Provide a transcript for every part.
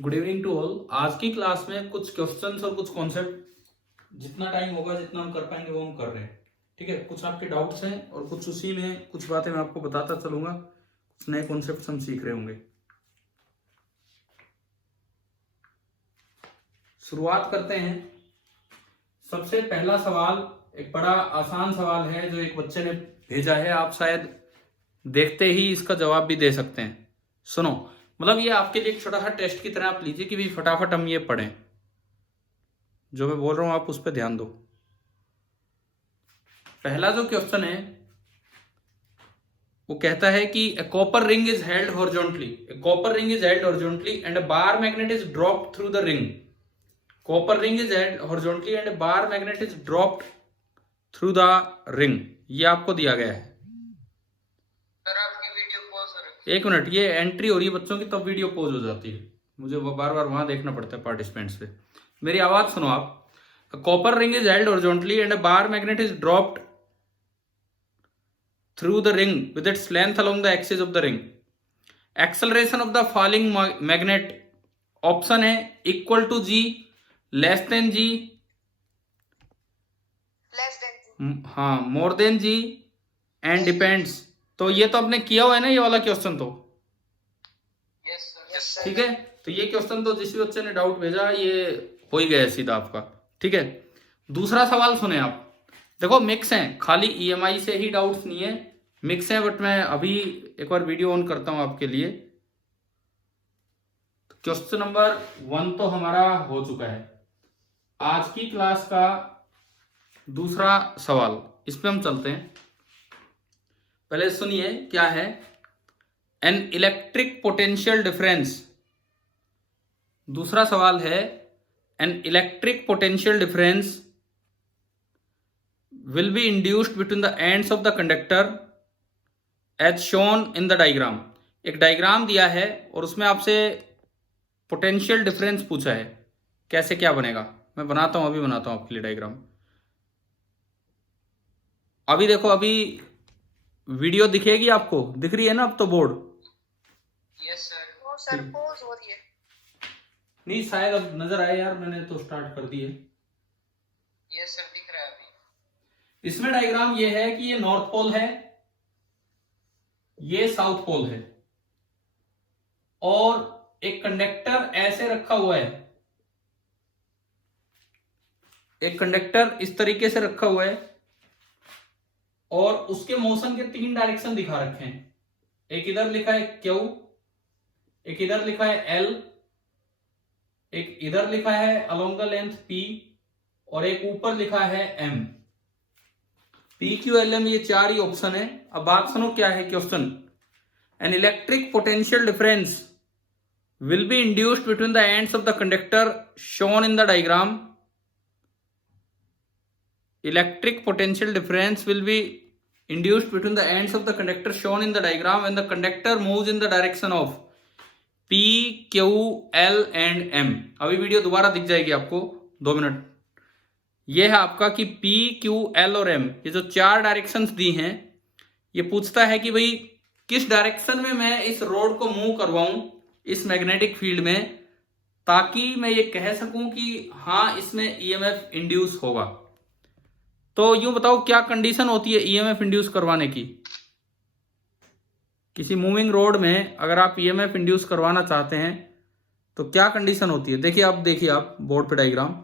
Good evening to all. आज की class में कुछ क्वेश्चंस और कुछ कॉन्सेप्ट जितना टाइम होगा जितना हम कर पाएंगे वो हम कर रहे हैं। ठीक है, कुछ आपके डाउट्स हैं और कुछ उसी में कुछ बातें मैं आपको बताता चलूंगा, कुछ नए कॉन्सेप्ट्स हम सीख रहे होंगे। शुरुआत करते हैं। सबसे पहला सवाल एक बड़ा आसान सवाल है जो एक बच्चे ने भेजा है। आप शायद देखते ही इसका जवाब भी दे सकते हैं। सुनो, मतलब ये आपके लिए एक छोटा सा टेस्ट की तरह आप लीजिए कि भाई फटाफट हम ये पढ़ें। जो मैं बोल रहा हूं आप उस पर ध्यान दो। पहला जो क्वेश्चन है वो कहता है कि a copper ring is held horizontally, a copper ring is held horizontally and a bar magnet is dropped through the ring. Copper ring is held horizontally and a bar magnet is dropped through the ring. ये आपको दिया गया है। Sir आपकी video pause हो रही है। एक मिनट, ये एंट्री हो रही है बच्चों की तब वीडियो पॉज हो जाती है। मुझे बार बार वहां देखना पड़ता है पार्टिसिपेंट्स पे। मेरी आवाज सुनो आप। Copper ring is held horizontally and a bar magnet is dropped through the ring with its length along the axis of the ring. Acceleration of the falling magnet option है equal to g, less than g, हाँ more than g and depends. तो ये तो आपने किया हुआ है ना ये वाला क्वेश्चन तो। Yes sir. ठीक है, तो ये क्वेश्चन तो जिस बच्चे ने डाउट भेजा ये हो ही गया सीधा आपका। ठीक है, दूसरा सवाल सुने आप। देखो मिक्स है, खाली ईएमआई से ही डाउट्स नहीं है, मिक्स है। बट मैं अभी एक बार वीडियो ऑन करता हूं आपके लिए। क्वेश्चन नंबर 1 तो हमारा हो चुका है। आज की क्लास का दूसरा सवाल, इस पे हम चलते हैं। पहले सुनिए क्या है। एन इलेक्ट्रिक पोटेंशियल डिफरेंस, दूसरा सवाल है an electric potential difference will be induced between the ends of the conductor as shown in the diagram। एक डायग्राम दिया है और उसमें आपसे पोटेंशियल डिफरेंस पूछा है, कैसे क्या बनेगा। मैं बनाता हूं, अभी बनाता हूं आपके लिए डायग्राम। अभी देखो, अभी वीडियो दिखेगी आपको, दिख रही है ना अब तो बोर्ड? Yes sir. वो सर पॉज हो रही है। नहीं शायद अब नजर आए यार, मैंने तो स्टार्ट कर दी है। यस सर दिख रहा है अभी। इसमें डायग्राम ये है कि ये नॉर्थ पोल है, ये साउथ पोल है और एक कंडक्टर ऐसे रखा हुआ है। एक कंडक्टर इस तरीके से रखा हुआ है और उसके मोशन के 3 डायरेक्शन दिखा रखे हैं। एक इधर लिखा है क्यू, एक इधर लिखा है एल, एक इधर लिखा है अलोंग द लेंथ पी और एक ऊपर लिखा है M. P Q L M, ये 4 ही ऑप्शन है। अब बात सुनो क्या है question. An electric potential difference will be induced between the ends of the conductor shown in the diagram। Electric potential difference will be induced between the ends of the conductor shown in the diagram when the conductor moves in the direction of P, Q, L and M। अभी video दोबारा दिख जाएगी आपको 2 minute. यह है आपका कि P, Q, L और M, ये जो 4 डायरेक्शंस दी हैं, ये पूछता है कि भाई किस डायरेक्शन में मैं इस रोड को मूव करवाऊं इस मैग्नेटिक फील्ड में, ताकि मैं ये कह सकूं कि हाँ इसमें ईएमएफ इंड्यूस होगा। तो यूं बताओ क्या कंडीशन होती है ईएमएफ इंड्यूस करवाने की। किसी मूविंग रोड में अगर आप ईएमएफ इंड्यूस करवाना चाहते हैं तो क्या कंडीशन होती है। देखिए आप, देखिए आप बोर्ड पे डायग्राम।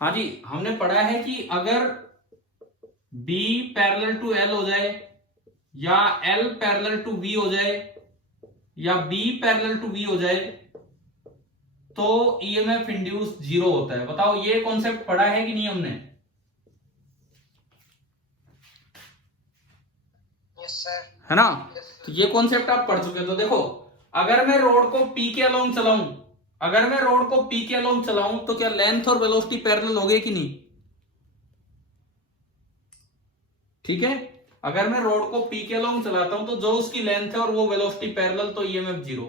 हाँ जी, हमने पढ़ा है कि अगर B पैरेलल टू L हो जाए या L पैरेलल टू V हो जाए या B पैरेलल टू V हो जाए तो ईएमएफ इंड्यूस 0 होता है। बताओ ये कॉन्सेप्ट पढ़ा है कि नहीं हमने? Yes sir. है ना? तो ये कॉन्सेप्ट आप पढ़ चुके हो। तो देखो, अगर मैं रोड को P के अलोंग चलाऊं, अगर मैं रोड को P के अलोंग चलाऊं तो क्या लेंथ और वेलोसिटी पैरेलल हो गई कि नहीं? ठीक है, अगर मैं रोड को P के अलोंग चलाता हूं तो जो उसकी लेंथ है और वो वेलोसिटी पैरेलल, तो ईएमएफ 0।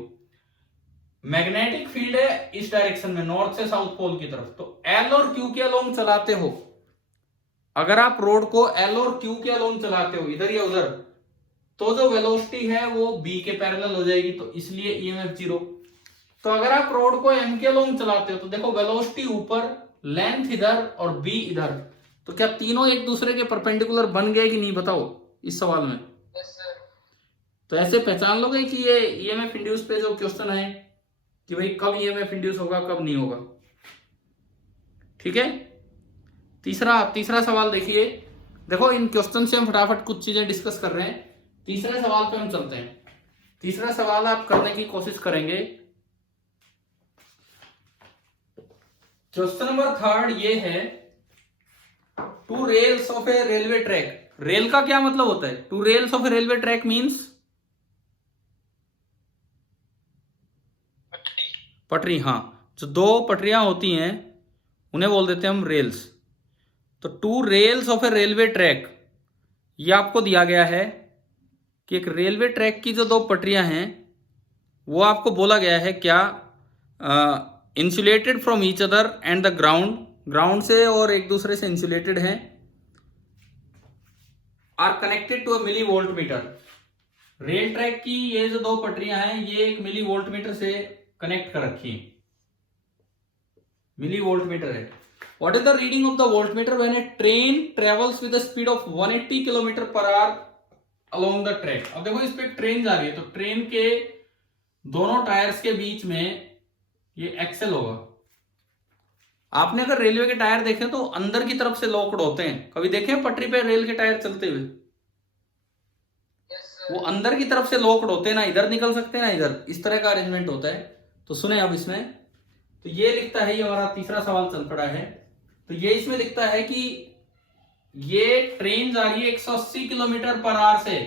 मैग्नेटिक फील्ड है इस डायरेक्शन में, नॉर्थ से साउथ पोल की तरफ, तो L और Q के अलोंग चलाते हो। अगर आप रोड को L और Q के अलोंग चलाते हो, इधर या उधर, तो जो वेलोसिटी है वो b के पैरेलल हो जाएगी, तो इसलिए ईएमएफ 0। तो अगर आप रोड को m के लॉन्ग चलाते हो तो देखो वेलोसिटी ऊपर, लेंथ इधर और b इधर, तो क्या तीनों एक दूसरे के परपेंडिकुलर बन गए कि नहीं, बताओ इस सवाल में। Yes, sir. तो ऐसे पहचान लोगे कि ये ईएमएफ इंड्यूस पे जो क्वेश्चन है कि भाई कब ईएमएफ इंड्यूस होगा कब नहीं होगा। ठीक है, तीसरा सवाल देखिए। देखो इन क्वेश्चन से हम फटाफट कुछ चीजें डिस्कस कर रहे हैं, तीसरे सवाल पे हम चलते हैं। तीसरा सवाल आप करने की कोशिश करेंगे। क्वेश्चन नंबर 3 ये है, two rails of a railway track. Rail का क्या मतलब होता है? Two rails of a railway track means पटरी। हाँ, जो दो पटरियां होती हैं उन्हें बोल देते हैं हम रेल्स। तो two rails of a railway track, ये आपको दिया गया है कि एक रेलवे ट्रैक की जो दो पटरियां हैं वो आपको बोला गया है क्या, insulated from each other and the ground से और एक दूसरे से इंसुलेटेड हैं, are connected to a milli volt meter. Rail track की ये जो दो पटरियां हैं ये एक मिली वोल्ट मीटर से कनेक्ट कर रखी है, मिली वोल्ट मीटर है। What is the reading of the volt meter when a train travels with the speed of 180 kilometre per hour along the track. अब देखो इस पे ट्रेन जा रही है, तो ट्रेन के दोनों टायर्स के बीच में ये एक्सेल होगा। आपने अगर रेलवे के टायर देखे तो अंदर की तरफ से लॉक्ड होते हैं, कभी देखे हैं पटरी पे रेल के टायर चलते हुए? Yes, sir. वो अंदर की तरफ से लॉक्ड होते हैं, ना इधर निकल सकते ना इधर, इस तरह का अरेंजमेंट होता है। तो सुने अब इसमें, तो ये लिखता है, ये हमारा तीसरा सवाल चल पड़ा है। तो ये इसमें लिखता है कि ये ट्रेन जा रही है 180 किलोमीटर पर आवर से,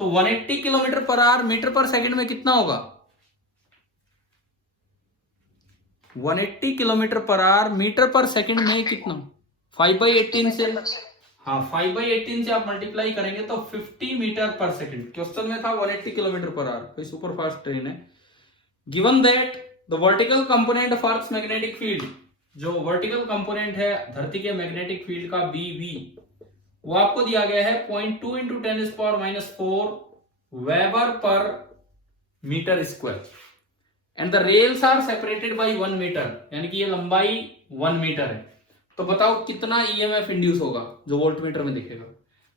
तो 180 किलोमीटर पर आवर मीटर पर सेकंड में कितना होगा? 180 किलोमीटर पर आवर मीटर पर सेकंड में कितना? 5/18 से, हाँ 5/18 से आप मल्टीप्लाई करेंगे तो 50 मीटर पर सेकंड। क्वेश्चन में था 180 किलोमीटर पर आवर, कोई सुपर फास्ट ट्रेन है। Given that the vertical component of earth's magnetic field, जो वर्टिकल कंपोनेंट है धरती के मैग्नेटिक फील्ड का BV, वो आपको दिया गया है 0.2 into 10⁻⁴ weber per metre square, and the rails are separated by 1 metre, यानी कि ये लंबाई 1 मीटर है। तो बताओ कितना ईएमएफ इंड्यूस होगा जो वोल्ट मीटर में दिखेगा।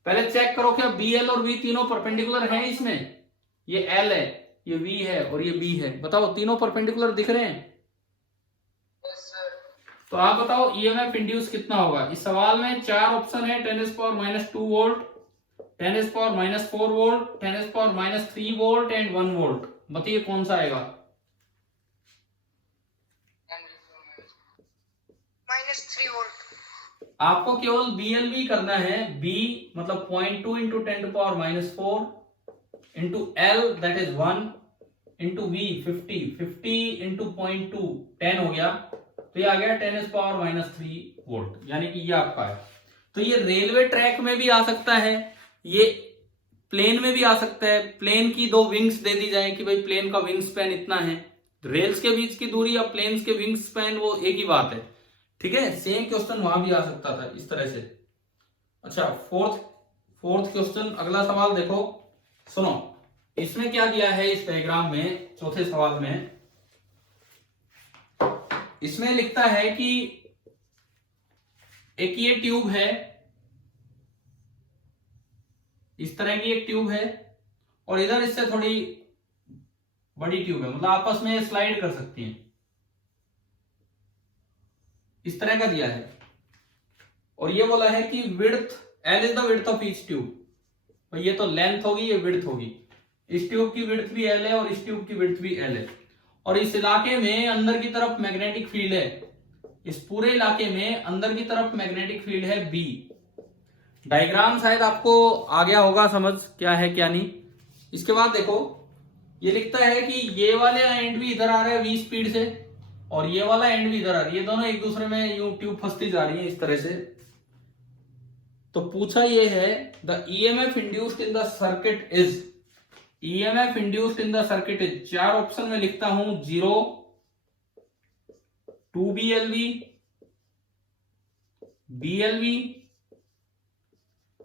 पहले चेक करो क्या BL और V तीनों परपेंडिकुलर हैं इसमें? ये L है, ये V है और ये B है, बताओ तीनों परपेंडिकुलर दिख रहे हैं? Yes, sir. तो आप बताओ ईएमएफ इंड्यूस कितना होगा। इस सवाल में 4 ऑप्शन है, 10⁻² volt, 10⁻⁴ volt, 10⁻³ volt and 1 volt. बताइए कौन सा आएगा? -3 volt. आपको केवल BLV करना है। B मतलब 0.2 into 10⁻⁴ into L that is 1 into V 50 into 0.2 10 हो गया, तो ये आ गया 10⁻³ वोल्ट, यानी कि ये आपका है। तो ये रेलवे ट्रैक में भी आ सकता है, ये प्लेन में भी आ सकता है। प्लेन की दो विंग्स दे दी जाए कि भाई प्लेन का विंग स्पैन इतना है, रेल्स के बीच की दूरी या प्लेन्स के विंग स्पैन वो एक ही बात है। ठीक है, सेम क्वेश्चन वहां भी आ सकता था इस तरह से। अच्छा, फोर्थ क्वेश्चन, अगला सवाल देखो, सुनो इसमें क्या दिया है इस डायग्राम में, चौथे सवाल में। इसमें लिखता है कि एक ये ट्यूब है, इस तरह की एक ट्यूब है, और इधर इससे थोड़ी बड़ी ट्यूब है, मतलब आपस में स्लाइड कर सकती हैं, इस तरह का दिया है। और ये बोला है कि width L is the width of each tube, तो ये तो लेंथ होगी, ये विड्थ होगी। इस ट्यूब की विड्थ भी L है और इस ट्यूब की विड्थ भी L है, और इस इलाके में अंदर की तरफ मैग्नेटिक फील्ड है, इस पूरे इलाके में अंदर की तरफ मैग्नेटिक फील्ड है B। डायग्राम शायद आपको आ गया होगा समझ क्या है क्या नहीं। इसके बाद देखो ये लिखता है कि ये वाले एंड भी इधर आ रहा है V स्पीड से, और ये वाला एंड भी इधर आ रही है, दोनों एक दूसरे में यूं ट्यूब फंसती जा रही है इस तरह से। तो पूछा ये है the EMF induced in the circuit is, EMF induced in the circuit is, 4 option में लिखता हूं 0, 2BLV, BLV,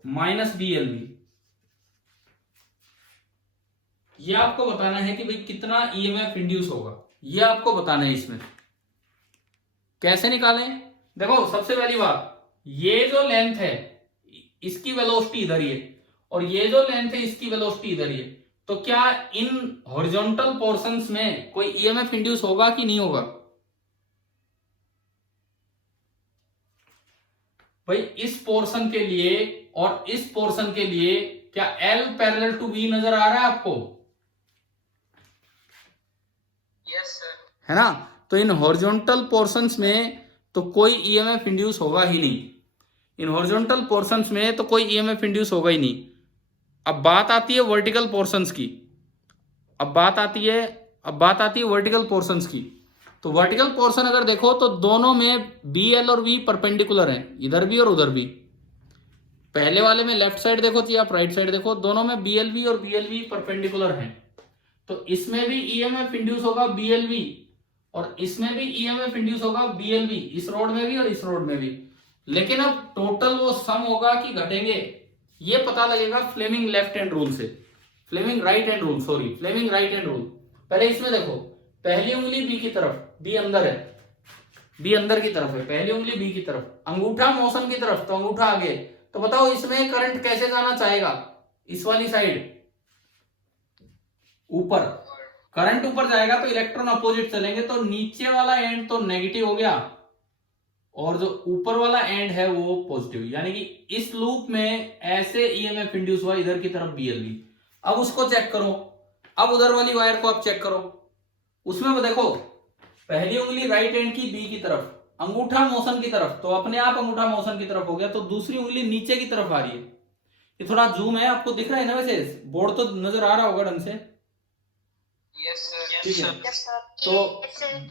-BLV। ये आपको बताना है कि भाई कितना ईएमएफ इंड्यूस होगा, ये आपको बताना है। इसमें कैसे निकालें? देखो सबसे पहली बात, ये जो लेंथ है इसकी वेलोसिटी इधर ही है और ये जो लेंथ है इसकी वेलोसिटी इधर ही है, तो क्या इन हॉरिजॉन्टल पोर्शंस में कोई ईएमएफ इंड्यूस होगा कि नहीं होगा? भाई इस पोर्शन के लिए और इस पोर्शन के लिए क्या L पैरेलल टू V नजर आ रहा है आपको? Yes sir. है ना? तो इन हॉरिजॉन्टल पोर्शंस में तो कोई ईएमएफ इंड्यूस होगा ही नहीं, इन हॉरिजॉन्टल पोर्शंस में तो कोई ईएमएफ इंड्यूस होगा ही नहीं। अब बात आती है वर्टिकल पोर्शंस की, अब बात आती है वर्टिकल पोर्शंस की। तो वर्टिकल पोर्शन अगर देखो तो दोनों में बी एल और वी परपेंडिकुलर हैं, इधर भी और उधर भी। पहले वाले में लेफ्ट साइड देखो या आप राइट साइड देखो, दोनों में बी एल वी और बी एल वी परपेंडिकुलर हैं। तो इसमें भी ईएमएफ इंड्यूस होगा बी एल वी और इसमें भी ईएमएफ इंड्यूस होगा बी एल वी, इस रोड में भी और इस रोड में भी। लेकिन अब टोटल वो सम होगा कि घटेंगे, ये पता लगेगा फ्लेमिंग लेफ्ट हैंड रूल से, Fleming right hand rule, sorry Fleming right hand rule. पहले इसमें देखो, पहली उंगली बी की तरफ, बी अंदर है, बी अंदर की तरफ है, पहली उंगली बी की तरफ, अंगूठा मोशन की तरफ, तो अंगूठा आगे। तो बताओ इसमें करंट कैसे जाना चाहेगा? इस वाली साइड ऊपर, करंट ऊपर जाएगा तो इलेक्ट्रॉन अपोजिट चलेंगे, तो नीचे वाला एंड तो नेगेटिव हो गया और जो ऊपर वाला एंड है वो पॉजिटिव। यानी कि इस लूप में ऐसे ईएमएफ इंड्यूस हुआ इधर की तरफ बीएलवी। अब उसको चेक करो, अब उधर वाली वायर को आप चेक करो, उसमें वो देखो पहली उंगली राइट हैंड की बी की तरफ, अंगूठा मोशन की तरफ, तो अपने आप अंगूठा मोशन की तरफ हो गया, तो दूसरी उंगली नीचे की तरफ आ रही है। ये थोड़ा जूम है, आपको दिख रहा है ना? वैसे बोर्ड तो नजर आ रहा होगा ढंग से। Yes sir. ठीक है, यस सर। तो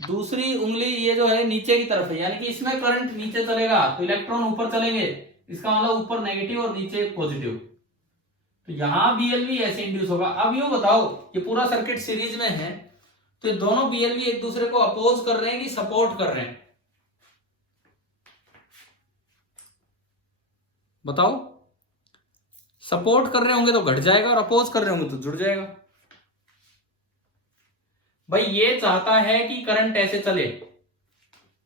दूसरी उंगली ये जो है नीचे की तरफ है, यानी कि इसमें करंट नीचे चलेगा तो इलेक्ट्रॉन ऊपर चलेंगे, इसका मतलब ऊपर नेगेटिव और नीचे पॉजिटिव। तो यहां बीएलवी ऐसे इंड्यूस होगा। अब यूं बताओ, ये पूरा सर्किट सीरीज में है, तो ये दोनों बीएलवी एक दूसरे को अपोज कर रहे हैं कि सपोर्ट कर रहे हैं? बताओ। सपोर्ट कर रहे होंगे तो घट जाएगा और अपोज कर रहे होंगे तो जुड़ जाएगा। भाई ये चाहता है कि करंट ऐसे चले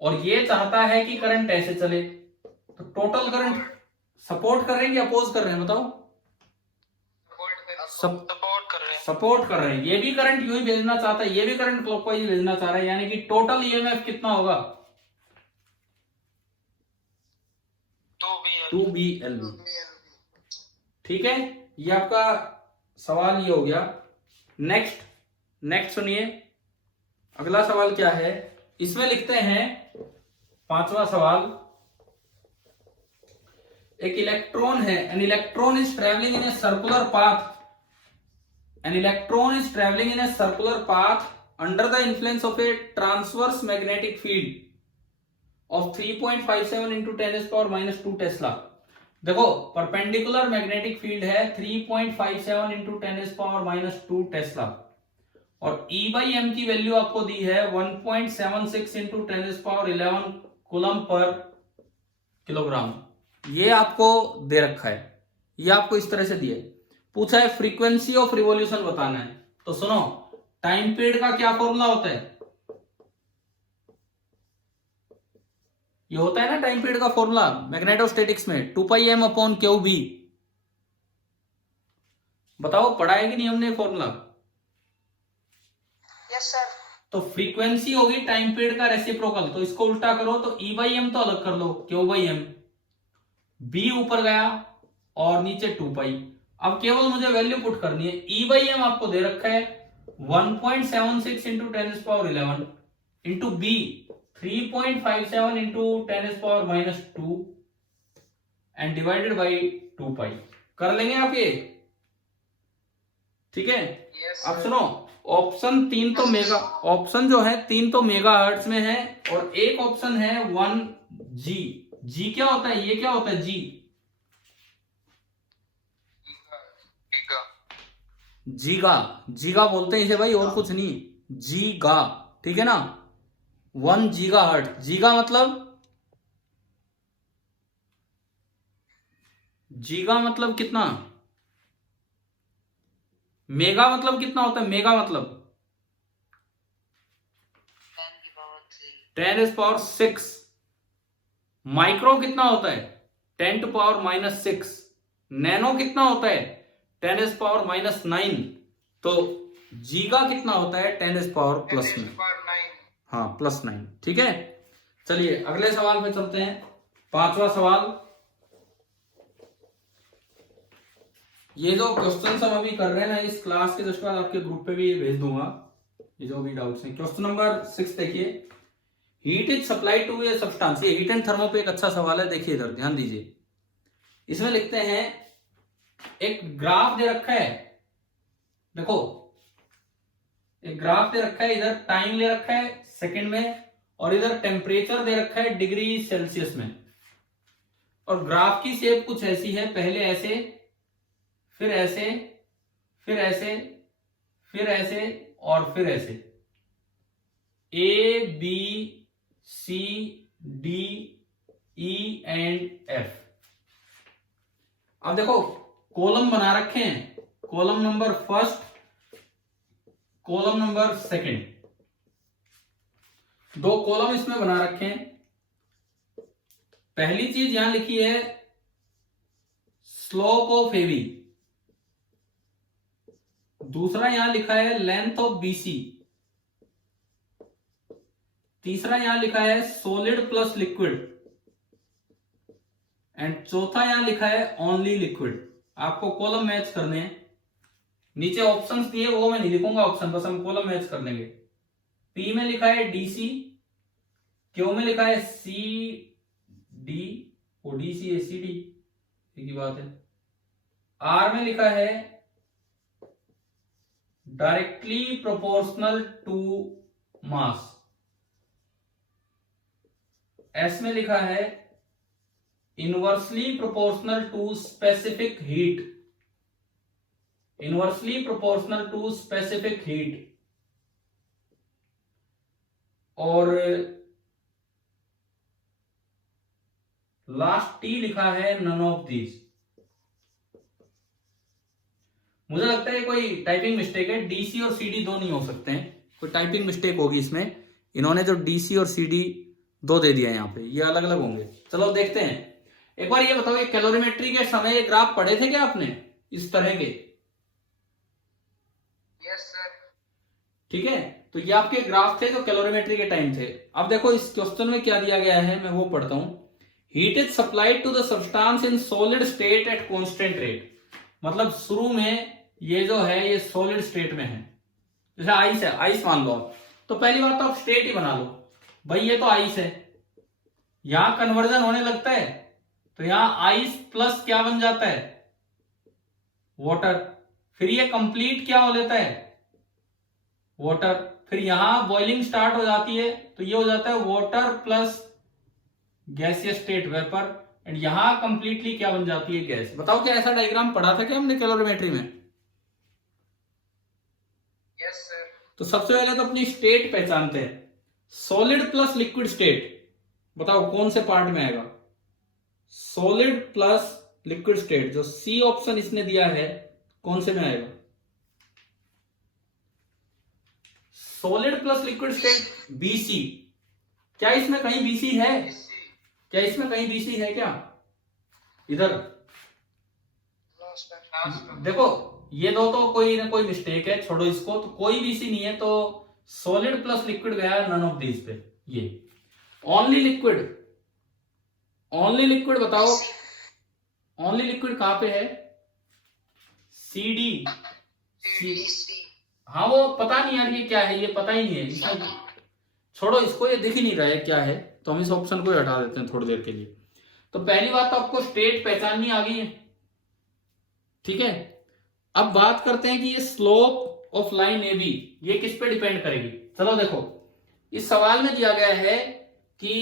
और ये चाहता है कि करंट ऐसे चले, तो टोटल करंट सपोर्ट कर रहे हैं कि अपोज कर रहे हैं? बताओ। सपोर्ट कर रहे हैं। सपोर्ट कर रहे हैं। ये भी करंट यूं ही भेजना चाहता है, ये भी करंट क्लॉकवाइज भेजना चाह रहा है, यानी कि टोटल ईएमएफ कितना होगा? 2BLV। ठीक है, ये आपका सवाल ये हो गया। नेक्स्ट सुनिए, अगला सवाल क्या है इसमें लिखते हैं, पांचवा सवाल। एक इलेक्ट्रॉन है, an electron is travelling in a circular path, an electron is travelling in a circular path under the influence of A transverse magnetic field of 3.57 into 10⁻⁻² Tesla. देखो परपेंडिकुलर मैग्नेटिक फील्ड है 3.57 into 10⁻⁻² Tesla और E by M की value आपको दी है 1.76 into 10⁻11 coulomb per kilogram. ये आपको दे रखा है, ये आपको इस तरह से दिया है। पूछा है फ्रीक्वेंसी ऑफ रिवॉल्यूशन बताना है, तो सुनो, टाइम पीरियड का क्या फॉर्मूला होता है? ये होता है ना टाइम पीरियड का फॉर्मूला मैग्नेटोस्टैटिक्स में, 2πm/qb। बताओ पढ़ा है कि नहीं हमने फॉर्मूला? Yes sir. तो फ्रीक्वेंसी होगी टाइम पीरियड का रेसिप्रोकल, तो इसको उल्टा करो तो E/m तो अलग कर लो, Q/m, B ऊपर गया और नीचे 2π। अब केवल मुझे वैल्यू पुट करनी है। E/m आपको दे रखा है 1.76 into 10⁻11 into B 3.57 into 10⁻² and divided by 2π। कर लेंगे आप ये? ठीक है। Yes, अब सुनो, ऑप्शन जो है 3 तो मेगा हर्ट्ज में है और एक ऑप्शन है 1G। जी क्या होता है? ये क्या होता है जी? जीगा बोलते हैं इसे भाई, और कुछ नहीं, जीगा। ठीक है ना, 1 GHz। जीगा मतलब कितना? मेगा मतलब कितना होता है? मेगा मतलब 10⁻⁶। माइक्रो कितना होता है? 10⁻⁻⁶। नैनो कितना होता है? 10⁻⁻⁹। तो जीगा कितना होता है? 10⁻+9। हाँ, +9। ठीक है, चलिए अगले सवाल पे चलते हैं। 5वां सवाल। ये जो क्वेश्चन हम अभी कर रहे हैं ना, इस क्लास के जस्ट बाद आपके ग्रुप पे भी भेज दूंगा, ये जो भी डाउट्स हैं। क्वेश्चन नंबर 6 देखिए, heat is supply to a substance. ये हीट एंड थर्मो पे एक अच्छा सवाल है, देखिए इधर ध्यान दीजिए। इसमें लिखते हैं, एक ग्राफ दे रखा है, देखो एक ग्राफ दे रखा है, इधर टाइम ले रखा है सेकंड में, और इधर टेम्परेचर दे रखा है डिग्री सेल्सियस में। और ग्राफ की शेप कुछ ऐसी है, पहले ऐसे, फिर ऐसे, फिर ऐसे, फिर ऐसे, और फिर ऐसे, A B C D E and F। अब देखो कॉलम बना रखे हैं, column number first, column number second, दो कॉलम इसमें बना रखे हैं। पहली चीज यहां लिखी है स्लोप ऑफ AB, दूसरा यहां लिखा है लेंथ ऑफ BC, तीसरा यहां लिखा है सॉलिड प्लस लिक्विड, एंड चौथा यहां लिखा है ओनली लिक्विड। आपको कॉलम मैच करने हैं, नीचे ऑप्शंस दिए वो मैं नहीं लिखूंगा ऑप्शन, बस हम कॉलम मैच कर लेंगे। P में लिखा है DC, Q में लिखा है CD, वो DC है CD, एक ही बात है। R में लिखा है directly proportional to mass, S में लिखा है inversely proportional to specific heat, inversely proportional to specific heat, और लास्ट T लिखा है नन ऑफ दीज। मुझे लगता है कोई टाइपिंग मिस्टेक है, DC और CD दो नहीं हो सकते हैं, कोई टाइपिंग मिस्टेक होगी इसमें। इन्होंने जो DC और CD दो दे दिया यहाँ पे, ये अलग अलग होंगे। चलो देखते हैं। एक बार ये बताओ, ये कैलोरीमेट्री के समय ये ग्राफ पढ़े थे क्या आपने, इस तरह के? Yes sir. ठीक है, तो ये आपके ग्राफ थे जो कैलोरीमेट्री के टाइम थे। अब देखो इस क्वेश्चन में क्या दिया गया है, मैं वो पढ़ता हूं। Heat is supplied to the substance in solid state at constant rate. मतलब शुरू में ये जो है ये सॉलिड स्टेट में है, जैसे आइस है, आइस मान लो आप, तो पहली बात तो आप स्टेट ही बना लो भाई, ये तो आइस है, यहां कन्वर्जन होने लगता है, तो यहां आइस प्लस क्या बन जाता है? वाटर। फिर ये कंप्लीट क्या हो लेता है? वाटर। फिर यहां बॉइलिंग स्टार्ट हो जाती है, तो ये हो जाता है water plus gaseous state vapour, and यहां कंप्लीटली क्या बन जाती है? गैस। बताओ क्या ऐसा डायग्राम पढ़ा था क्या हमने कैलोरीमेट्री में? Yes sir. तो सबसे पहले तो अपनी स्टेट पहचानते हैं, सॉलिड प्लस लिक्विड स्टेट। बताओ कौन से पार्ट में आएगा? सॉलिड प्लस लिक्विड स्टेट, जो C ऑप्शन इसने दिया है, कौन से में आएगा? Solid plus liquid state BC। क्या इसमें कहीं BC है? क्या इसमें कहीं BC है क्या? इधर देखो, ये दो तो कोई ना कोई मिस्टेक है, छोड़ो इसको, तो कोई BC नहीं है, तो सॉलिड प्लस लिक्विड गया नन ऑफ दीज पे। ये ओनली लिक्विड, ओनली लिक्विड बताओ, ओनली लिक्विड कहां पे है? CD। हाँ वो पता नहीं यार ये क्या है, ये पता ही नहीं है इसमें, छोड़ो इसको, ये दिख ही नहीं रहा है क्या है, तो हम इस ऑप्शन को हटा देते हैं थोड़ी देर के लिए। तो पहली बात तो आपको स्टेट पहचाननी आ गई है, ठीक है। अब बात करते हैं कि ये स्लोप ऑफ लाइन AB ये किस पे डिपेंड करेगी। चलो देखो, इस सवाल में दिया गया है कि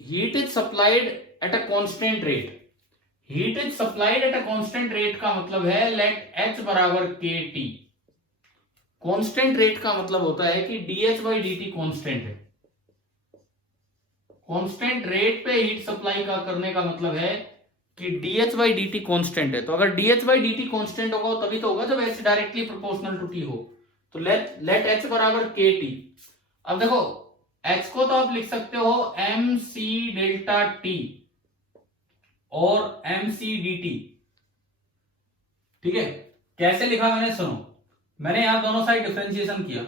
heat is supplied at a constant rate. Heat is supplied at a constant rate का मतलब है लेट H बराबर KT। कांस्टेंट रेट का मतलब होता है कि dH/dt कांस्टेंट है। कांस्टेंट रेट पे हीट सप्लाई का करने का मतलब है कि dh by D T constant है, तो अगर dh by D T constant होगा तभी तो होगा जब h directly proportional to t हो। तो लेट h बराबर के टी। अब देखो h को तो आप लिख सकते हो एम सी डेल्टा टी और एम सी डी टी। ठीक है, कैसे लिखा मैंने सुनो, मैंने यहां दोनों साइड डिफरेंशिएशन किया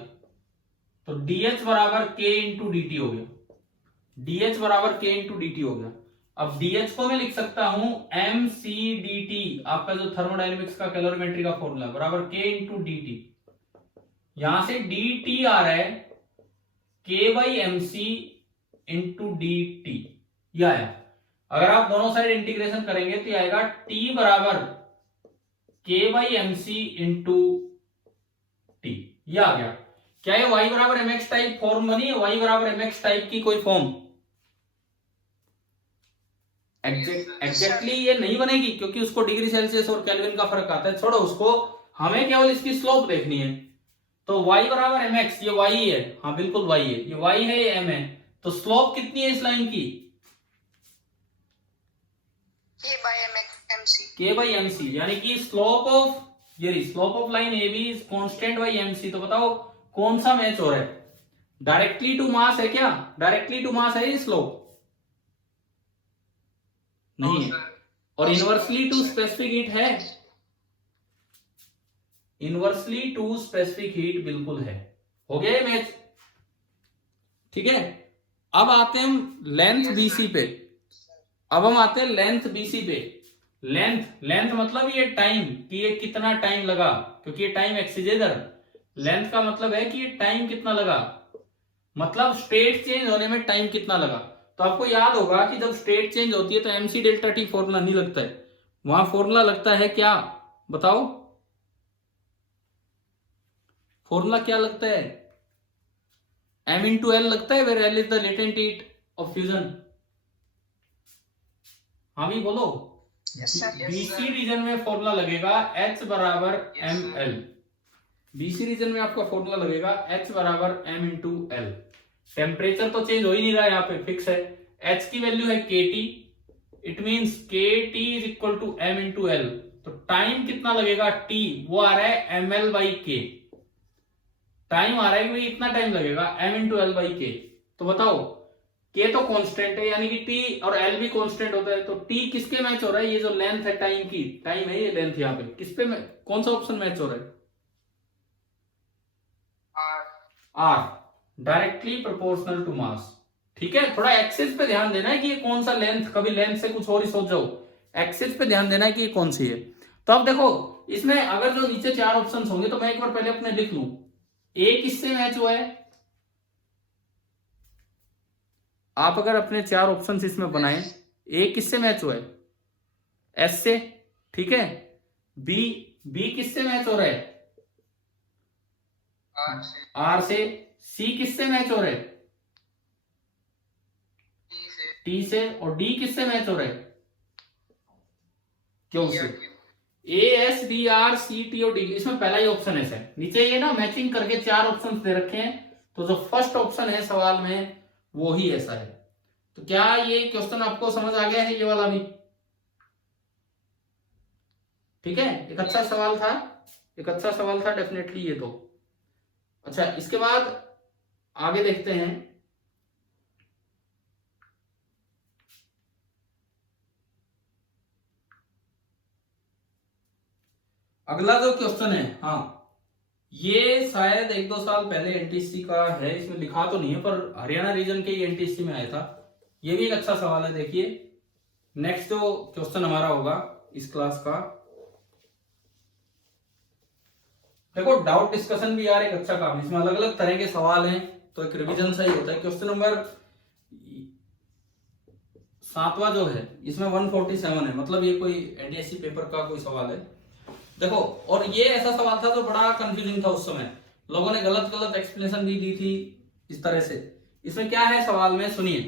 तो dh बराबर k इंटू डी टी हो गया, dh बराबर k इंटू डी टी हो गया। अब dh को मैं लिख सकता हूं एम सी डी टी, आपका जो थर्मोडायनेमिक्स का कैलोरीमेट्री का फॉर्मूला बराबर k इंटू डी टी। यहां से dt आ रहा है k by M C into D T, यह आया। अगर आप दोनों साइड इंटीग्रेशन करेंगे तो आएगा t बराबर k by M C into T, यह आ गया। क्या ये y बराबर एम एक्स टाइप फॉर्म बनी है, y बराबर एम एक्स टाइप की कोई फॉर्म? एग्जैक्टली ये नहीं बनेगी क्योंकि उसको डिग्री सेल्सियस और केल्विन का फर्क आता है, छोड़ो उसको, हमें केवल इसकी स्लोप देखनी है। तो y बराबर एम एक्स, ये y है, हाँ बिल्कुल y है, ये y है ये m है, तो स्लोप कितनी है इस लाइन की? k by mc, k by M C, यानी कि स्लोप ऑफ, ये slope of line A B is constant by M C. तो बताओ कौन सा मैच हो रहा है? डायरेक्टली टू मास है क्या? डायरेक्टली टू मास है ये स्लोप? नहीं है। और इनवर्सली टू स्पेसिफिक हीट है? इनवर्सली टू स्पेसिफिक हीट बिल्कुल है। हो गया ये मैच? ठीक है, अब आते हैं हम लेंथ बीसी पे। अब हम आते हैं लेंथ बीसी पे। लेंथ मतलब ये टाइम, कि ये कितना टाइम लगा, क्योंकि ये टाइम एक्सिस है इधर। लेंथ का मतलब है कि ये टाइम कितना लगा, मतलब स्टेट चेंज होने में टाइम कितना लगा। तो आपको याद होगा कि जब स्टेट चेंज होती है तो एमसी डेल्टा टी फॉर्मूला नहीं लगता है, वहां फॉर्मूला लगता है क्या, बताओ फॉर्मूला क्या लगता है? m इंटू एल लगता है, where L is the latent heat of fusion. हाँ भी बोलो। बीसी रीजन में फॉर्मूला लगेगा H बराबर एम एल। बीसी रीजन में आपका फॉर्मूला लगेगा H बराबर m इंटू एल। टेम्परेचर तो चेंज हो ही नहीं रहा है, यहाँ पे फिक्स है। H की वैल्यू है KT, it means KT is equal to m into L. तो टाइम कितना लगेगा T, वो आ रहा है ml बाई K। टाइम आ रहा है कि भाई इतना टाइम लगेगा m into L by K। तो बताओ K तो कांस्टेंट है, यानी कि T और L भी कांस्टेंट होता है, तो T किसके मैच हो रहा है? ये जो लेंथ है टाइम की, टाइम है ये लेंथ, यहाँ पे किस पे कौन सा ऑप्शन मैच हो रहा है? R, directly proportional to mass. ठीक है, थोड़ा एक्सिस पे ध्यान देना है कि ये कौन सा लेंथ, कभी लेंथ से कुछ और ही सोच जाओ, एक्सिस पे ध्यान देना है कि ये कौन सी है। तो अब देखो इसमें अगर जो नीचे चार ऑप्शन होंगे तो मैं एक बार पहले अपने लिख लूं, ए किससे मैच हुआ है? आप अगर अपने चार ऑप्शंस इसमें बनाएं, ए किससे मैच हुआ है? एस से। ठीक है, बी किससे मैच हो रहा है? आर से। सी किससे मैच हो रहा है? टी से। और डी किससे मैच हो रहा है? क्यों से। A S D R C T और डी, इसमें पहला ही ऑप्शन है। नीचे ये ना मैचिंग करके चार ऑप्शन दे रखे हैं, तो जो फर्स्ट ऑप्शन है सवाल में वो ही ऐसा है। तो क्या ये क्वेश्चन आपको समझ आ गया है, ये वाला भी? ठीक है, एक अच्छा सवाल था, एक अच्छा सवाल था डेफिनेटली ये तो। अच्छा, इसके बाद आगे देखते हैं। अगला जो क्वेश्चन है, हाँ ये शायद एक दो साल पहले एनटीसी का है, इसमें लिखा तो नहीं है पर हरियाणा रीजन के एनटीसी में आया था। ये भी एक अच्छा सवाल है। देखिए नेक्स्ट जो क्वेश्चन हमारा होगा इस क्लास का, देखो डाउट डिस्कशन भी यार एक अच्छा काम, इसमें अलग अलग तरह के सवाल हैं तो एक रिवीजन सही होता है। क्वेश्चन नंबर 7वां जो है इसमें 147 है, मतलब ये कोई एनटीएससी पेपर का कोई सवाल है। देखो, और ये ऐसा सवाल था जो बड़ा कंफ्यूजिंग था उस समय, लोगों ने गलत गलत एक्सप्लेनेशन भी दी थी इस तरह से। इसमें क्या है सवाल में, सुनिए।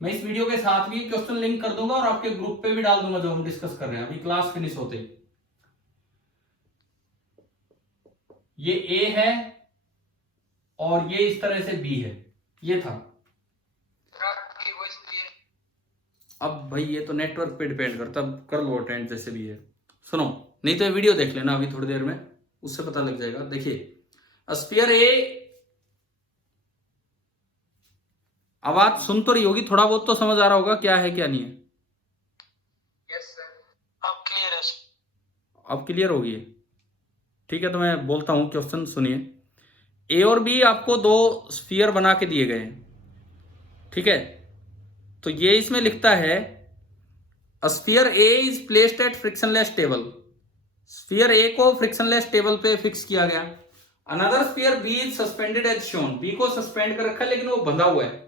मैं इस वीडियो के साथ भी क्वेश्चन लिंक कर दूंगा और आपके ग्रुप पे भी डाल दूंगा जो हम डिस्कस कर रहे हैं अभी क्लास फिनिश होते। ये ए है और ये इस तरह से बी है, ये था। अब भाई ये तो नेटवर्क पे डिपेंड करता, अब कर लो अटेंड जैसे भी है। सुनो, नहीं तो ये वीडियो देख लेना अभी थोड़ी देर में, उससे पता लग जाएगा। देखिए स्फीयर ए, आवाज सुन तो रही होगी, थोड़ा बहुत तो समझ आ रहा होगा क्या है क्या नहीं है। यस सर, अब क्लियर है। अब क्लियर होगी ये? ठीक है, तो मैं बोलता हूं क्वेश्चन सुनिए। ए और बी आपको दो स्फीयर बना के दिए गए हैं, ठीक है। तो ये इसमें लिखता है sphere A is placed at frictionless table, sphere A को फ्रिक्शनलेस टेबल पे फिक्स किया गया। Another sphere B is suspended as shown, B को सस्पेंड कर रखा है लेकिन वो बंधा हुआ है।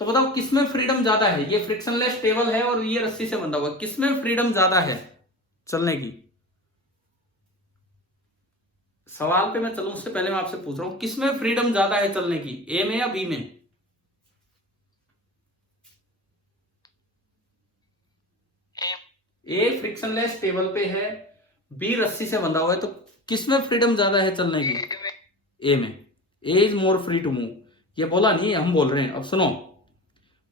तो बताओ किसमें फ्रीडम ज्यादा है, ये फ्रिक्शनलेस टेबल है और ये रस्सी से बंधा हुआ है, किसमें फ्रीडम ज्यादा है चलने की? सवाल पे मैं चलूं उससे पहले मैं आपसे पूछ रहा हूं किसमें फ्रीडम ज्यादा है चलने की, ए में या बी में? ए फ्रिक्शनलेस टेबल पे है, बी रस्सी से बंधा हुआ है, तो किसमें फ्रीडम ज्यादा है चलने की? ए में। A is more free to move, ये बोला नहीं, हम बोल रहे हैं। अब सुनो,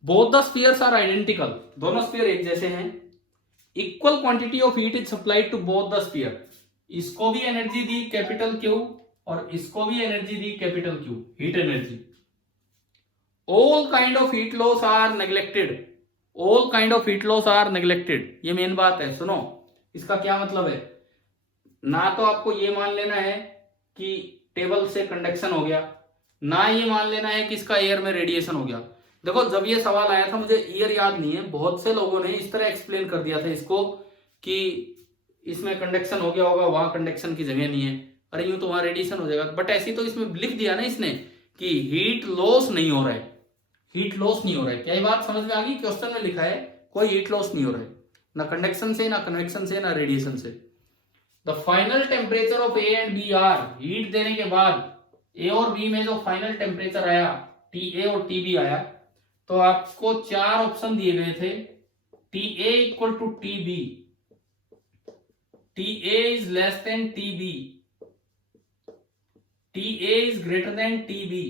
both the spheres are identical, दोनों स्फीयर एक जैसे हैं। Equal quantity of heat is supplied to both the sphere, इसको भी एनर्जी दी कैपिटल क्यू और इसको भी एनर्जी दी capital Q, heat energy. All kind of heat loss are neglected, all kind of heat loss are neglected, ये main बात है। सुनो, इसका क्या मतलब है? ना तो आपको ये मान लेना है कि टेबल से कंडक्शन हो गया, ना ये मान लेना है कि इसका एयर में रेडिएशन हो गया। देखो जब ये सवाल आया था, मुझे ईयर याद नहीं है, बहुत से लोगों ने इस तरह एक्सप्लेन कर दिया था इसको कि इसमें कंडक्शन हो गया होगा, वहां कंडक्शन की जगह नहीं है, अरे यूं तो वहां रेडिएशन हो जाएगा। बट ऐसी तो इसमें लिख दिया ना इसने कि हीट लॉस नहीं हो रहा है, हीट लॉस नहीं हो रहा है। क्या ये बात समझ में आ गई? क्वेश्चन में लिखा है कोई हीट लॉस नहीं हो रहा है, ना कंडक्शन से, ना कन्वेक्शन से, ना रेडिएशन से। The final temperature of A and B are, हीट देने के बाद ए और बी में जो फाइनल टेम्परेचर आया, टी ए और टी बी आया, तो आपको चार ऑप्शन दिए गए थे। T A equal to T B, T A is less than T B, T A is greater than T B,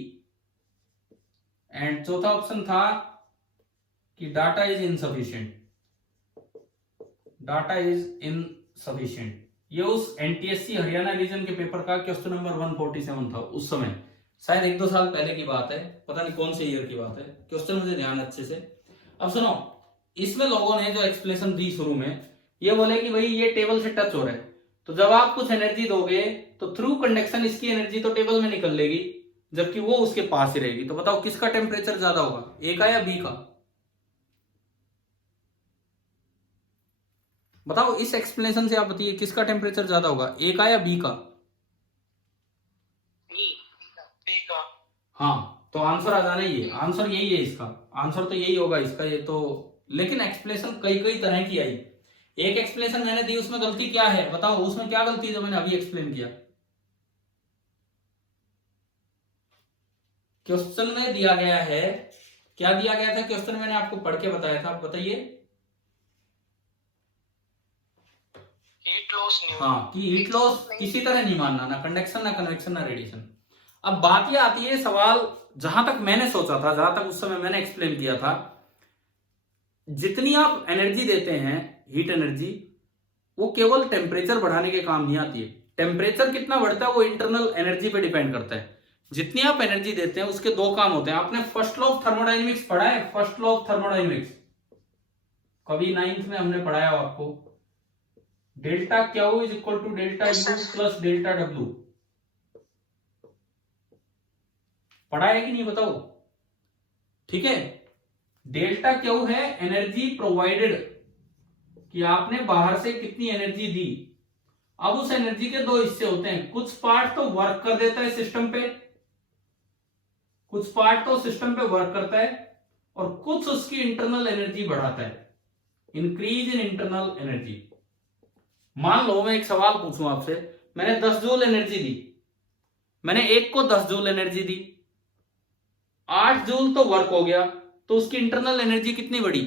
and चौथा ऑप्शन था कि data is insufficient, data is insufficient. ये उस एनटीएससी हरियाणा रीजन के paper का question number 147 था उस समय, शायद 1-2 साल पहले की बात है, पता नहीं कौन से ईयर की बात है, क्वेश्चन मुझे ध्यान अच्छे से। अब सुनो, इसमें लोगों ने जो एक्सप्लेनेशन दी शुरू में, ये बोले कि भाई ये टेबल से टच हो रहा है, तो जब आप कुछ एनर्जी दोगे तो थ्रू कंडक्शन इसकी एनर्जी तो टेबल में निकल लेगी, जबकि वो उसके पास ही रहेगी। तो बताओ किसका टेम्परेचर ज्यादा होगा, ए का या बी का? बताओ इस एक्सप्लेनेशन से आप बताइए किसका टेम्परेचर ज्यादा होगा, ए का या बी का? बी का। हाँ, तो आंसर आ जाना ही है, आंसर यही है, इसका आंसर तो यही होगा इसका। ये तो लेकिन एक्सप्लेनेशन कई कई तरह की आई, एक एक्सप्लेनेशन मैंने दी, उसमें गलती क्या है बताओ? उसमें क्या गलती है जो मैंने अभी एक्सप्लेन किया? क्वेश्चन में दिया गया है, क्या दिया गया था क्वेश्चन, मैंने आपको पढ़ के बताया था, आप बताइए। हीट लॉस नहीं, हाँ, कि हीट लॉस किसी तरह नहीं मानना, ना कंडक्शन, ना कन्वेक्शन, ना रेडिएशन। अब बात यह आती है, सवाल जहां तक मैंने सोचा था, जहां तक उस समय मैंने एक्सप्लेन किया था, जितनी आप एनर्जी देते हैं हीट एनर्जी, वो केवल टेम्परेचर बढ़ाने के काम नहीं आती है। टेम्परेचर कितना बढ़ता है वो इंटरनल एनर्जी पे डिपेंड करता है। जितनी आप एनर्जी देते हैं उसके दो काम होते हैं। आपने फर्स्ट लॉ ऑफ थर्मोडायनेमिक्स पढ़ा है? फर्स्ट लॉ ऑफ थर्मोडायनेमिक्स कभी 9th में हमने पढ़ाया हो आपको, delta Q is equal to delta U plus delta W, पढ़ा है कि नहीं बताओ? ठीक है, डेल्टा क्यू है एनर्जी प्रोवाइडेड, कि आपने बाहर से कितनी एनर्जी दी। अब उस एनर्जी के दो हिस्से होते हैं, कुछ पार्ट तो वर्क कर देता है सिस्टम पे, कुछ पार्ट तो सिस्टम पे वर्क करता है, और कुछ उसकी इंटरनल एनर्जी बढ़ाता है, इंक्रीज इन इंटरनल एनर्जी। मान लो मैं एक सवाल पूछूं आपसे, मैंने 10 जूल एनर्जी दी, मैंने एक को 10 जूल एनर्जी दी, 8 जूल तो वर्क हो गया, तो उसकी इंटरनल एनर्जी कितनी बढ़ी?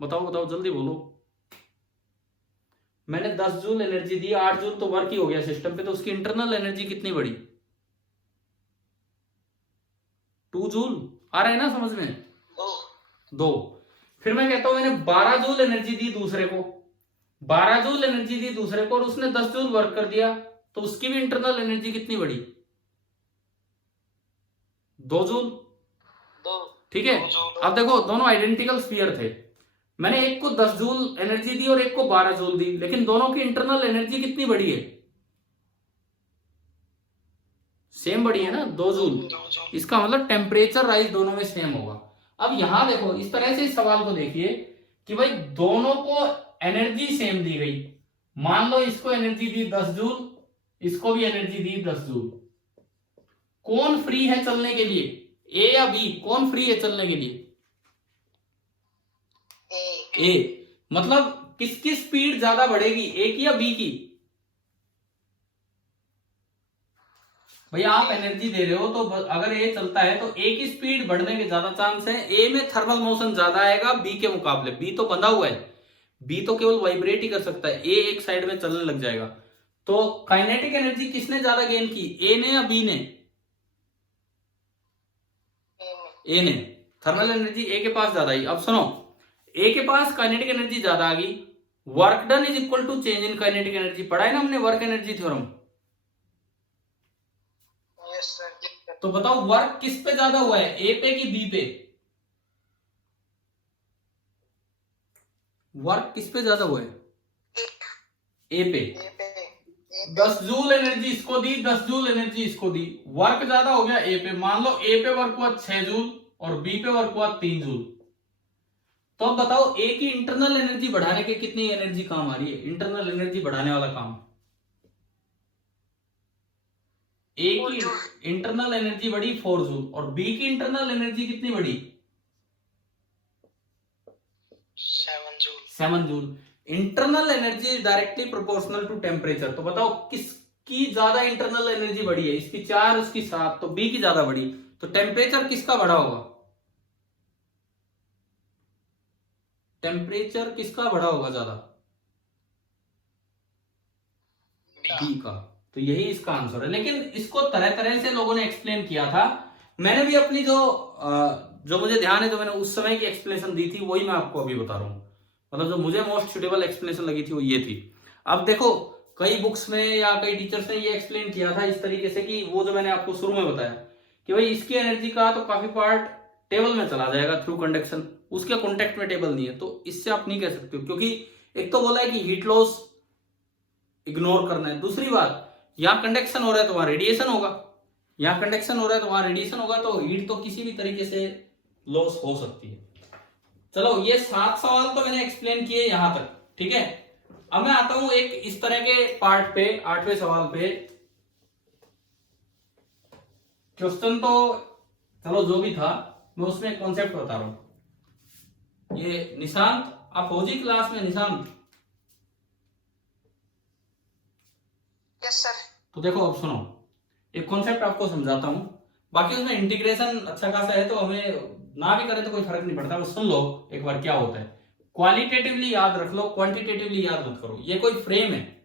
बताओ बताओ जल्दी बोलो। मैंने 10 जूल एनर्जी दी, 8 जूल तो वर्क ही हो गया सिस्टम पे, तो उसकी इंटरनल एनर्जी कितनी बढ़ी? 2 जूल। आ रहा है ना समझ में? 2 2। फिर मैं कहता हूं मैंने 12 जूल एनर्जी दी दूसरे को, 12 जूल एनर्जी दी दूसरे को और उसने 10 जूल वर्क कर दिया, तो उसकी भी इंटरनल एनर्जी कितनी बढ़ी? 2 जूल। ठीक है, अब देखो दोनों आइडेंटिकल स्फीयर थे, मैंने एक को 10 जूल एनर्जी दी और एक को 12 जूल दी, लेकिन दोनों की इंटरनल एनर्जी कितनी बढ़ी है? सेम बढ़ी है ना, 2 जूल। इसका मतलब टेम्परेचर राइज दोनों में सेम होगा। अब यहां देखो इस तरह से इस सवाल को देखिए कि भाई दोनों को एनर्जी सेम दी गई, मान लो इसको एनर्जी दी 10 जूल, इसको भी एनर्जी दी 10 जूल, कौन फ्री है चलने के लिए, ए या बी? कौन फ्री है चलने के लिए? ए। मतलब किसकी स्पीड ज्यादा बढ़ेगी, ए की या बी की? भैया आप एनर्जी दे रहे हो तो अगर ए चलता है तो ए की स्पीड बढ़ने के ज्यादा चांस है, ए में थर्मल मोशन ज्यादा आएगा बी के मुकाबले। बी तो बंधा हुआ है, बी तो केवल वाइब्रेट ही कर सकता है, ए एक साइड में चलने लग जाएगा। तो काइनेटिक एनर्जी किसने ज्यादा गेन की, ए ने या बी ने? ए ने। थर्मल एनर्जी ए के पास ज्यादा आई। अब सुनो, ए के पास काइनेटिक एनर्जी ज्यादा आ गई, work done is equal to change in kinetic energy, पढ़ा है ना हमने वर्क एनर्जी थ्योरम। तो बताओ वर्क किस पे ज्यादा हुआ है, ए पे कि बी पे? वर्क किस पे ज्यादा हुआ है? ए पे। 10 जूल एनर्जी इसको दी, 10 जूल एनर्जी इसको दी, वर्क ज्यादा हो गया ए पे। मान लो ए पे वर्क हुआ 6 जूल और बी पे वर्क हुआ 3 जूल। तो अब बताओ ए की इंटरनल एनर्जी बढ़ाने के कितनी एनर्जी काम आ रही है, इंटरनल एनर्जी बढ़ाने वाला काम? ए की इंटरनल एनर्जी बढ़ी 4 जूल और बी की इंटरनल एनर्जी कितनी बढ़ी? 7 joule. Internal energy is directly proportional to temperature. तो बताओ किसकी ज्यादा इंटरनल एनर्जी बढ़ी है, इसकी 4 उसकी 7, तो बी की ज्यादा बढ़ी, तो टेम्परेचर किसका बढ़ा होगा? टेम्परेचर किसका बढ़ा होगा ज्यादा? बी का। तो यही इसका आंसर है। लेकिन इसको तरह तरह से लोगों ने एक्सप्लेन किया था, मैंने भी अपनी जो मुझे ध्यान है, जो मैंने उस समय की एक्सप्लेनेशन दी थी वही मैं आपको अभी बता रहा हूँ। मतलब जो मुझे मोस्ट सुटेबल एक्सप्लेनेशन लगी थी वो ये थी। अब देखो कई बुक्स में या कई टीचर्स ने ये एक्सप्लेन किया था इस तरीके से कि वो जो मैंने आपको शुरू में बताया कि भाई इसकी एनर्जी का तो काफी पार्ट टेबल में चला जाएगा थ्रू कंडक्शन, उसके कॉन्टेक्ट में टेबल नहीं है, तो इससे आप नहीं कह सकते हो, क्योंकि एक तो बोला है कि हीट लॉस इग्नोर करना है, दूसरी बात यहां कंडक्शन हो रहा है तो वहां रेडिएशन होगा, यहां कंडक्शन हो रहा है तो वहां रेडिएशन होगा, तो हीट तो किसी भी तरीके से लॉस हो सकती है। चलो ये 7 सवाल तो मैंने एक्सप्लेन किए यहां तक, ठीक है। अब मैं आता हूं एक इस तरह के पार्ट पे, 8वें सवाल पे। क्वेश्चन तो चलो जो भी था मैं उसमें कॉन्सेप्ट बता रहा हूं। ये निशांत, आप हो जी क्लास में? Nishant yes sir. तो देखो अब सुनो, एक कॉन्सेप्ट आपको समझाता हूं, बाकी उसमें इंटीग्रेशन अच्छा खासा है तो हमें ना भी करें तो कोई फर्क नहीं पड़ता, बस सुन लो एक बार क्या होता है। क्वालिटेटिवली याद रख लो, क्वांटिटेटिवली याद मत करो। ये कोई फ्रेम है,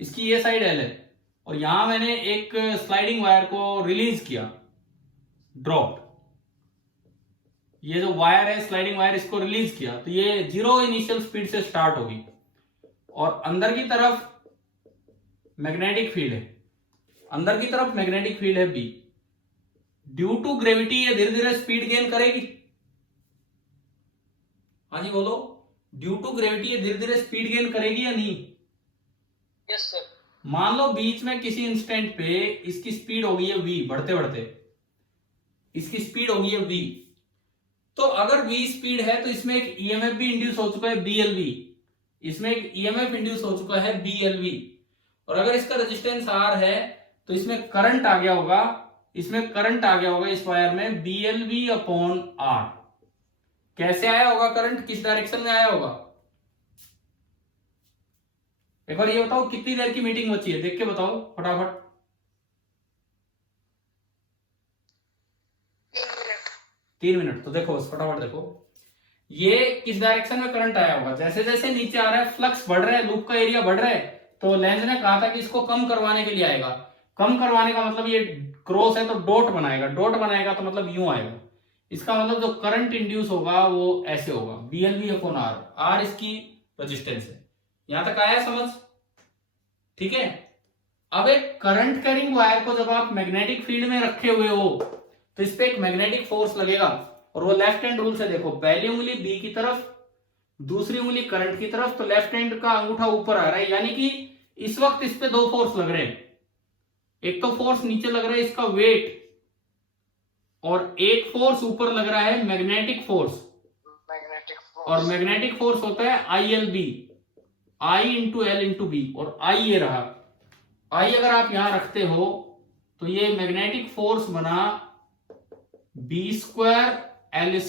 इसकी ये साइड एल है और यहां मैंने एक स्लाइडिंग वायर को रिलीज किया, ड्रॉप, ये जो वायर है स्लाइडिंग वायर इसको रिलीज किया, तो ये 0 इनिशियल स्पीड से स्टार्ट होगी और अंदर की तरफ मैग्नेटिक फील्ड है, अंदर की तरफ मैग्नेटिक फील्ड है बी। ड्यू टू ग्रेविटी ये धीरे धीरे स्पीड गेन करेगी। हाँ जी बोलो, ड्यू टू ग्रेविटी ये धीरे धीरे स्पीड गेन करेगी या नहीं? Yes sir. मान लो बीच में किसी इंस्टेंट पे इसकी स्पीड हो गई है v, बढ़ते बढ़ते इसकी स्पीड हो गई है v, तो अगर v स्पीड है तो इसमें एक ईएमएफ भी इंड्यूस हो चुका है BLV, इसमें एक ईएमएफ इंड्यूस हो चुका है BLV, और अगर इसका रेजिस्टेंस R है तो इसमें करंट आ गया होगा, इसमें करंट आ गया होगा इस वायर में BLV/R। कैसे आया होगा करंट, किस डायरेक्शन में आया होगा? एक बार ये बताओ कितनी देर की मीटिंग बची है, देख के बताओ फटाफट। 3 मिनट। तो देखो फटाफट देखो, ये किस डायरेक्शन में करंट आया होगा, जैसे जैसे नीचे आ रहा है फ्लक्स बढ़ रहा है, लूप का एरिया बढ़ रहा है, तो लेंज ने कहा था कि इसको कम करवाने के लिए आएगा। कम करवाने का मतलब ये क्रॉस है तो डॉट बनाएगा, डॉट बनाएगा तो मतलब यूं आएगा, इसका मतलब जो करंट इंड्यूस होगा वो ऐसे होगा, BLV अपॉन R, R इसकी रेजिस्टेंस है। यहां तक आया समझ? ठीक है। अब एक करंट कैरिंग वायर को जब आप मैग्नेटिक फील्ड में रखे हुए हो तो इस पे एक मैग्नेटिक फोर्स लगेगा, और वो लेफ्ट हैंड रूल से देखो, पहली उंगली B की तरफ, दूसरी उंगली करंट की तरफ, तो लेफ्ट हैंड का अंगूठा ऊपर आ रहा है, यानी कि इस वक्त इस पे दो फोर्स लग रहे हैं। एक तो फोर्स नीचे लग रहा है इसका वेट, और एक फोर्स ऊपर लग रहा है मैग्नेटिक फोर्स। और मैग्नेटिक फोर्स होता है ILB, I into L into B, और I ये रहा। I अगर आप यहां रखते हो तो ये मैग्नेटिक फोर्स बना B² L²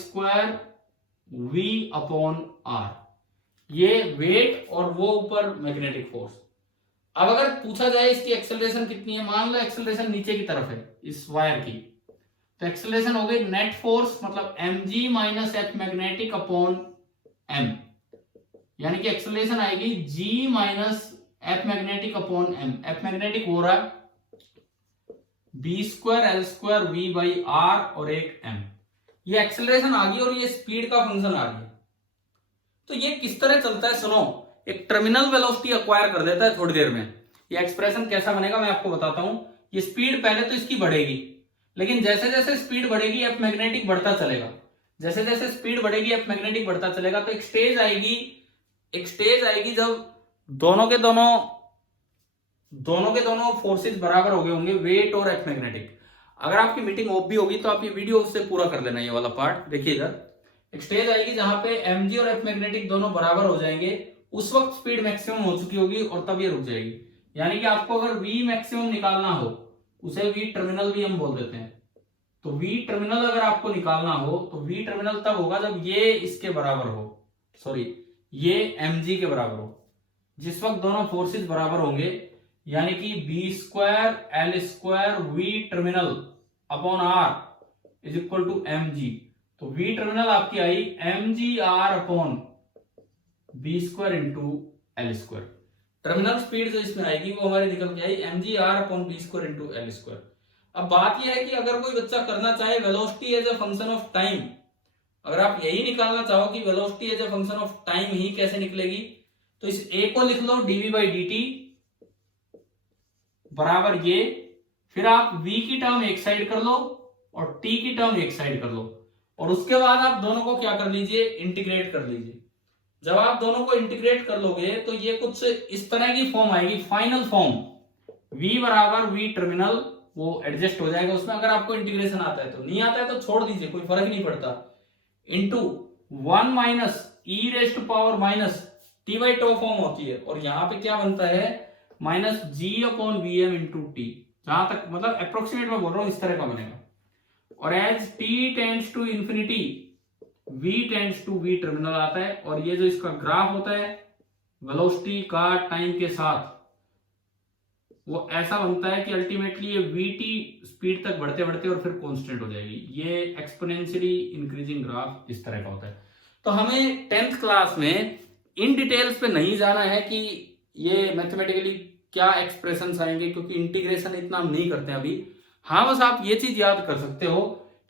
V upon R, ये वेट और वो ऊपर मैग्नेटिक फोर्स। अब अगर पूछा जाए इसकी एक्सेलरेशन कितनी है, मान लो एक्सेलरेशन नीचे की तरफ है इस वायर की, तो एक्सेलरेशन हो गई नेट फोर्स मतलब mg minus F magnetic upon m, यानी कि एक्सेलरेशन आएगी g minus F magnetic upon m। F magnetic हो रहा है B² L² V by R और एक m। ये एक्सेलरेशन आ गई और ये स्पीड का फंक्शन आ गया। तो ये किस तरह चलता है सुनो, एक टर्मिनल वेलोसिटी अक्वायर कर देता है थोड़ी देर में। ये एक्सप्रेशन कैसा बनेगा मैं आपको बताता हूं। ये स्पीड पहले तो इसकी बढ़ेगी, लेकिन जैसे जैसे स्पीड बढ़ेगी एफ मैग्नेटिक बढ़ता चलेगा, जैसे जैसे स्पीड बढ़ेगी एफ मैग्नेटिक बढ़ता चलेगा। तो एक स्टेज आएगी जब दोनों के दोनों फोर्सेस बराबर हो गए होंगे, वेट और एफ मैग्नेटिक। अगर आपकी मीटिंग ऑफ भी होगी तो आप ये वीडियो उससे पूरा कर लेना, ये वाला पार्ट देखिए इधर। एक स्टेज आएगी जहां पे mg और एफ मैग्नेटिक दोनों बराबर हो जाएंगे, उस वक्त स्पीड मैक्सिमम हो चुकी होगी और तब ये रुक जाएगी। यानी कि आपको अगर V मैक्सिमम निकालना हो, उसे V टर्मिनल भी हम बोल देते हैं। तो V टर्मिनल अगर आपको निकालना हो तो V टर्मिनल तब होगा जब ये इसके बराबर हो, सॉरी ये mg के बराबर हो, जिस वक्त दोनों फोर्सेस बराबर होंगे, यानी कि B² L² V terminal upon R is equal to mg। तो V टर्मिनल आपकी आई mgr upon B² into L²। Terminal speed जो इसमें आएगी वो हमारी निकल के आई mgr upon B² into L²। अब बात यह है कि अगर कोई बच्चा करना चाहे velocity as a function of time, अगर आप यही निकालना चाहो कि velocity as a function of time ही कैसे निकलेगी, तो इस a को लिख लो dv/dt बराबर ये, फिर आप v की टर्म एक साइड कर लो और t की टर्म एक साइड कर लो, और उसके बाद आप दोनों को क्या कर लीजिए, इंटीग्रेट कर लीजिए। जब आप दोनों को इंटीग्रेट कर लोगे तो ये कुछ इस तरह की फॉर्म आएगी, फाइनल फॉर्म v बराबर v टर्मिनल, वो एडजस्ट हो जाएगा उसमें। अगर आपको इंटीग्रेशन आता है तो, नहीं आता है तो छोड़ दीजिए, कोई फर्क नहीं पड़ता। Into 1 minus E raised power minus T by tau form होती है, और यहां पे क्या बनता है minus g upon V M into T. जहां तक मतलब अप्रोक्सीमेट में बोल रहा हूं, इस तरह का बनेगा। और as t tends to infinity v tends to v terminal आता है, और ये जो इसका ग्राफ होता है वेलोसिटी का टाइम के साथ, वो ऐसा बनता है कि अल्टीमेटली ये vt स्पीड तक बढ़ते बढ़ते और फिर कांस्टेंट हो जाएगी। ये एक्सपोनेंशियली इंक्रीजिंग ग्राफ इस तरह का होता है। तो हमें 10th क्लास में इन डिटेल्स पे नहीं जाना है कि ये मैथमेटिकली क्या एक्सप्रेशंस आएंगे, क्योंकि इंटीग्रेशन इतना हम नहीं करते हैं अभी। हाँ, बस आप ये चीज याद कर सकते हो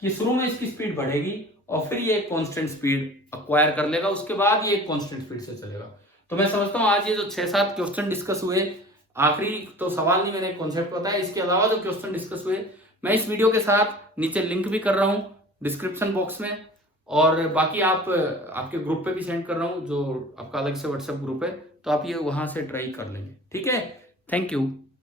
कि शुरू में इसकी स्पीड बढ़ेगी और फिर ये एक कांस्टेंट स्पीड अक्वायर कर लेगा, उसके बाद ये एक कांस्टेंट स्पीड से चलेगा। तो मैं समझता हूँ आज ये जो 6-7 क्वेश्चन डिस्कस हुए, आखिरी तो सवाल नहीं, मैंने कॉन्सेप्ट बताया, इसके अलावा जो क्वेश्चन डिस्कस हुए मैं इस वीडियो के साथ नीचे लिंक भी कर रहा हूँ डिस्क्रिप्शन बॉक्स में, और बाकी आप आपके ग्रुप पे भी सेंड कर रहा हूँ, जो आपका अलग से व्हाट्सएप ग्रुप है, तो आप ये वहां से ट्राई कर लेंगे। ठीक है, थैंक यू।